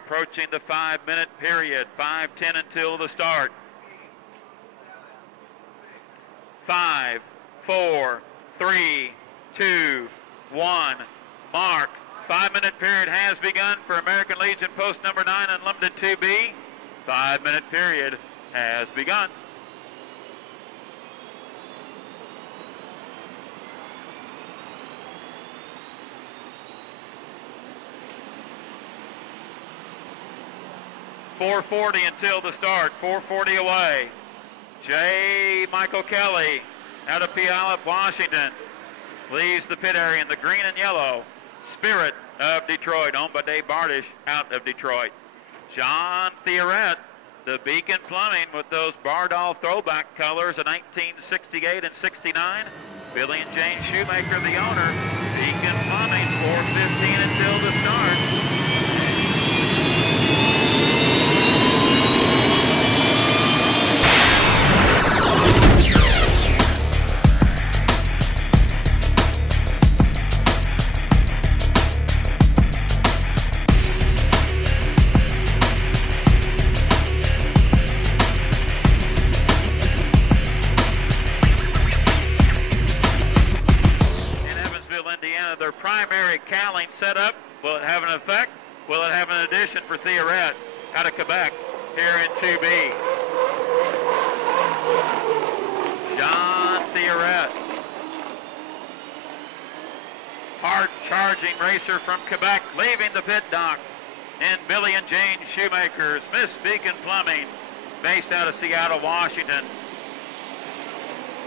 approaching the 5-minute period. 5:10 until the start. 5, 4, 3, 2, 1. Mark. 5-minute period has begun for American Legion post number 9, Unlimited 2B. 5-minute period has begun. .440 until the start. 440 away. J. Michael Kelly out of Puyallup, Washington, leaves the pit area in the green and yellow. Spirit of Detroit, owned by Dave Bardish, out of Detroit. John Theoret, the Beacon Plumbing with those Bardol throwback colors of 1968 and 69. Billy and Jane Shoemaker, the owner. Beacon Plumbing, 4:15 until the start. Their primary cowling setup, will it have an effect? Will it have an addition for Theoret out of Quebec here in 2B? John Theoret, hard charging racer from Quebec, leaving the pit dock in Billy and Jane Shoemaker's Miss Beacon Plumbing, based out of Seattle, Washington.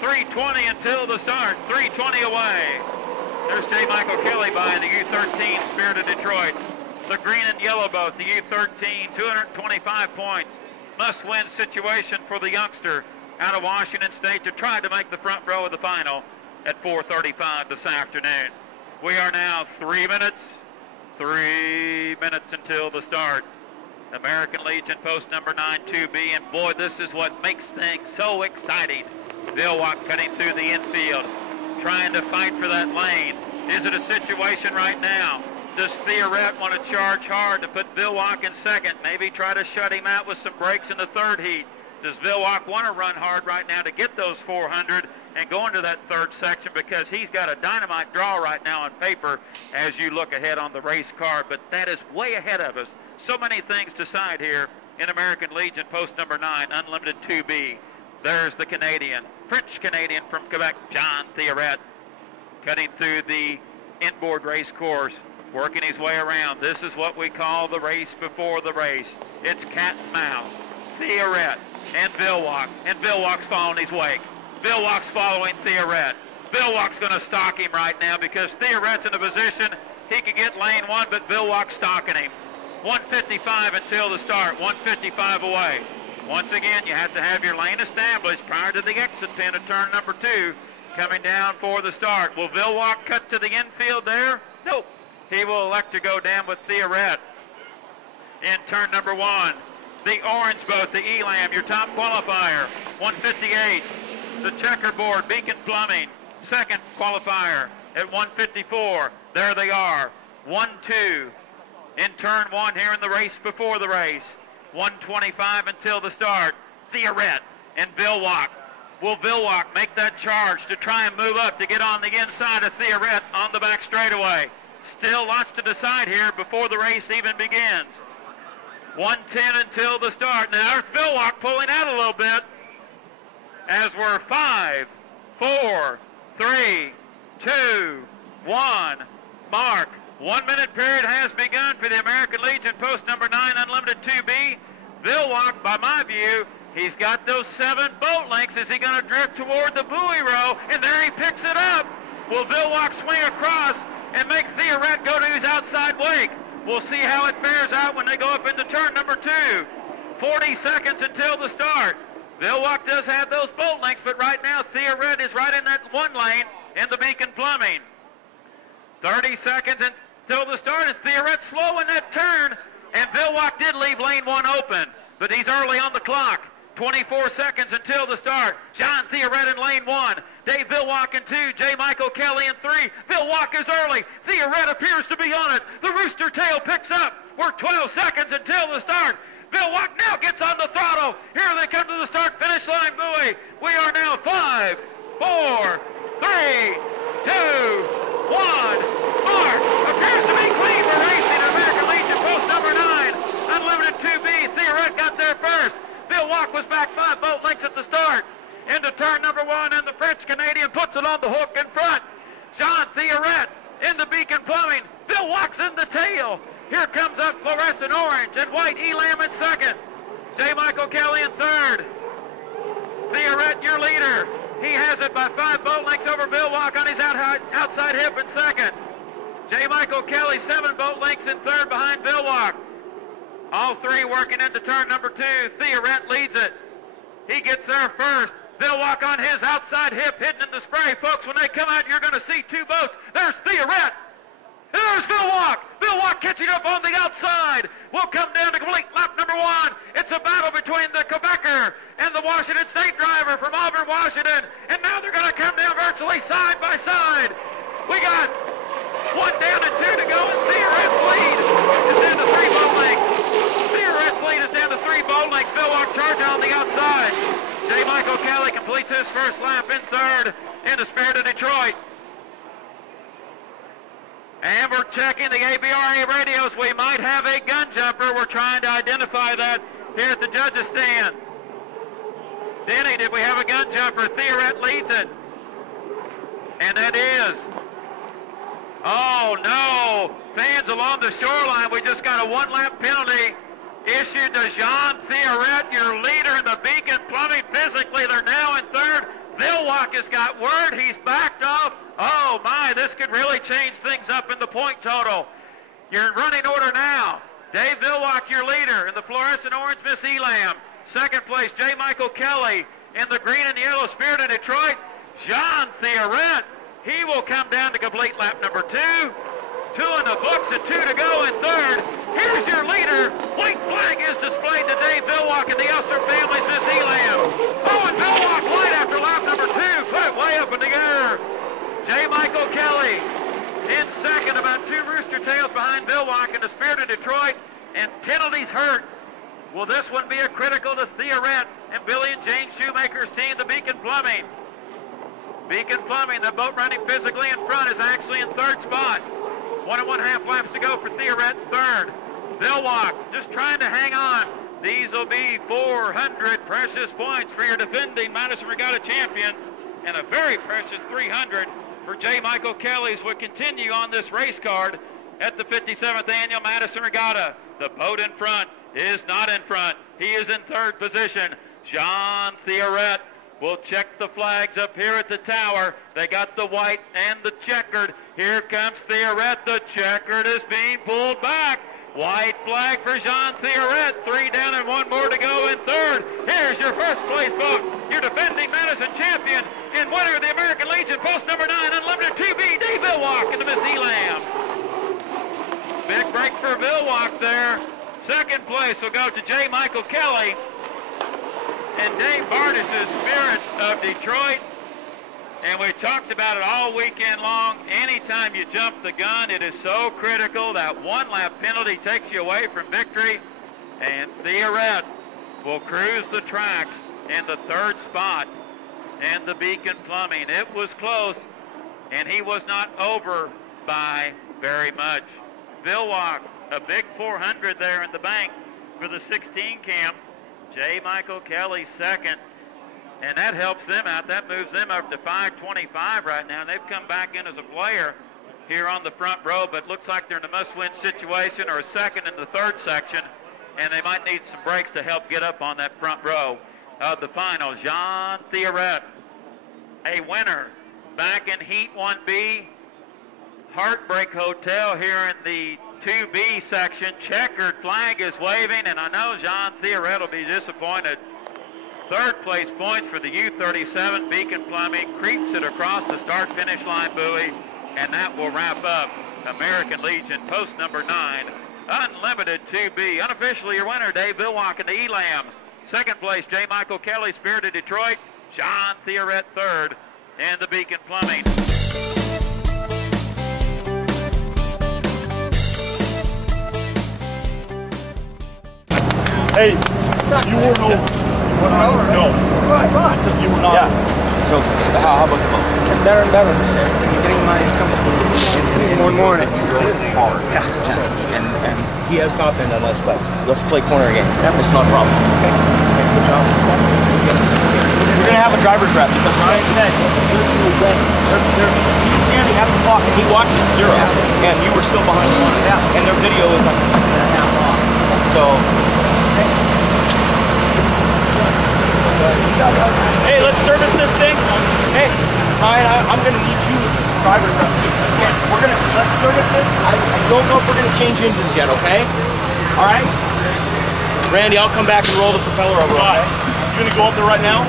3:20 until the start, 3:20 away. There's J. Michael Kelly by the U13 Spirit of Detroit. The green and yellow boat, the U13, 225 points. Must-win situation for the youngster out of Washington State to try to make the front row of the final at 4:35 this afternoon. We are now 3 minutes until the start. American Legion post number 9, 2B, and boy, this is what makes things so exciting. Vilwalk cutting through the infield, trying to fight for that lane. Is it a situation right now? Does Theoret want to charge hard to put Vilwalk in second? Maybe try to shut him out with some breaks in the third heat. Does Vilwalk want to run hard right now to get those 400 and go into that third section, because he's got a dynamite draw right now on paper as you look ahead on the race card, but that is way ahead of us. So many things to decide here in American Legion post number 9, Unlimited 2B. There's the Canadian, French-Canadian from Quebec, John Theoret, cutting through the inboard race course, working his way around. This is what we call the race before the race. It's cat and mouse. Theoret and Vilwalk's following his wake. Vilwalk's following Theoret. Vilwalk's going to stalk him right now because Theoret's in a position he could get lane 1, but Vilwalk's stalking him. 1:55 until the start, 1:55 away. Once again, you have to have your lane established prior to the exit pin of turn number 2, coming down for the start. Will Vilwalk cut to the infield there? Nope. He will elect to go down with Theoret in turn number 1. The orange boat, the Elam, your top qualifier, 1:58. The checkerboard, Beacon Plumbing, second qualifier at 1:54. There they are, 1-2 in turn 1 here in the race before the race. 1:25 until the start. Theoret and Vilwalk. Will Vilwalk make that charge to try and move up to get on the inside of Theoret on the back straightaway? Still lots to decide here before the race even begins. 1:10 until the start. Now there's Vilwalk pulling out a little bit as we're 5, 4, 3, 2, 1. Mark. 1 minute period has begun for the American Legion post number 9, Unlimited 2B. Vilwalk, by my view, he's got those 7 boat lengths. Is he going to drift toward the buoy row? And there he picks it up. Will Vilwalk swing across and make Theoret go to his outside wake? We'll see how it fares out when they go up into turn number 2. 40 seconds until the start. Vilwalk does have those boat lengths, but right now Theoret is right in that 1 lane in the Beacon Plumbing. 30 seconds until the start, and Theoret slow in that turn, and Vilwalk did leave lane 1 open, but he's early on the clock. 24 seconds until the start. John Theoret in lane 1. Dave Vilwalk in 2. J. Michael Kelly in 3. Vilwalk is early. Theoret appears to be on it. The rooster tail picks up. We're 12 seconds until the start. Bill Wack now gets on the throttle. Here they come to the start-finish line buoy. We are now 5, 4, 3, 2, 1. Mark appears to be clean for racing. American Legion post number 9. Unlimited 2B. Theoret got there first. Bill Wack was back 5 boat lengths at the start. Into turn number 1, and the French-Canadian puts it on the hook in front. Jean Theoret in the Beacon Plumbing. Bill Wack's in the tail. Here comes up Fluorescent Orange and White Elam in second. J. Michael Kelly in third. Theoret, your leader. He has it by 5 boat lengths over Bill Wack on his outside hip in second. J. Michael Kelly 7 boat lengths in third behind Bill Wack. All three working into turn number 2. Theoret leads it. He gets there first. Bill Wack on his outside hip, hidden in the spray. Folks, when they come out, you're going to see 2 boats. There's Theoret. And there's Bill Wack. Bill Wack catching up on the outside. We'll come down to complete lap number 1. It's a battle between the Quebecer and the Washington State driver from Auburn, Washington. And now they're going to come down virtually side by side. We got 1 down and 2 to go, and Theoret's lead is down to 3 boat lengths. Theoret's lead is down to 3 boat lengths. Bill Wack charging on the outside. J. Michael Kelly completes his first lap in third in the Spirit of Detroit. And we're checking the ABRA radios. We might have a gun jumper. We're trying to identify that here at the judges' stand. Denny, did we have a gun jumper? Theoret leads it. And that is. Oh, no. Fans along the shoreline, we just got a 1-lap penalty issued to Jean Theoret, your leader in the Beacon Plumbing. Physically, they're now in third. Bill Wack has got word. He's backed off. Oh, my, this could really change things up in the point total. You're in running order now. Dave Bill Wack, your leader in the Fluorescent Orange, Miss Elam. Second place, J. Michael Kelly in the green and yellow Spirit of Detroit. Jean Theoret, he will come down to complete lap number 2. 2 in the books and 2 to go in third. Here's your leader. White flag is displayed to Dave Bill Wack and the Elster family's Miss Elam. Oh, and Bill Wack light after lap number 2. Put it way up in the air. J. Michael Kelly in second, about 2 rooster tails behind Bill Wack in the Spirit of Detroit, and penalties hurt. Will this one be a critical to Theoret and Billy and Jane Shoemaker's team, the Beacon Plumbing? Beacon Plumbing, the boat running physically in front, is actually in third spot. 1 1/2 laps to go for Theoret in third. Bill Wack just trying to hang on. These will be 400 precious points for your defending Madison Regatta champion, and a very precious 300 for J. Michael Kelly's would continue on this race card at the 57th Annual Madison Regatta. The boat in front is not in front. He is in third position. Jean Theoret will check the flags up here at the tower. They got the white and the checkered. Here comes Theoret. The checkered is being pulled back. White flag for Jean Theoret. 3 down and 1 more to go in third. Here's your first place boat. Your defending Madison champion and winner of the American Legion post number 9 Unlimited 2B, Dave Bill Wack and the Miss Elam. Big break for Bill Wack there. Second place will go to J. Michael Kelly and Dave Bardish's Spirit of Detroit. And we talked about it all weekend long. Anytime you jump the gun, it is so critical. That 1-lap penalty takes you away from victory. And Theoret will cruise the track in the third spot in the Beacon Plumbing. It was close, and he was not over by very much. Bill Wack, a big 400 there in the bank for the 16 camp. J. Michael Kelly second. And that helps them out. That moves them up to 525 right now. And they've come back in as a player here on the front row, but looks like they're in a must-win situation or a second in the third section, and they might need some breaks to help get up on that front row of the final. Jean Theoret, a winner back in Heat 1B. Heartbreak Hotel here in the 2B section. Checkered flag is waving, and I know Jean Theoret will be disappointed. Third place points for the U37 Beacon Plumbing. Creeps it across the start-finish line buoy, and that will wrap up American Legion post number 9, Unlimited 2B. Unofficially your winner, Dave Bill Wack and the Elam. Second place, J. Michael Kelly, Spirit of Detroit. Jean Theoret third, and the Beacon Plumbing. Hey, you weren't over. No. You were not. Yeah. So, how about the boat? Better and better. You're getting my more and more in it. Yeah. And he has top end on let's play. Let's play corner again. Yep. It's not a problem. Okay. Good job. We're gonna have a driver's rep because Ryan said he's standing at the clock and he watched it 0. Yeah. And you were still behind the line. Yeah. And their video is like a second and a half off. So hey, let's service this thing. Hey, Ryan, I'm gonna need you as a driver's rep. Let's service this. I don't know if we're gonna change engines yet, okay? All right. Randy, I'll come back and roll the propeller over. You gonna go up there right now?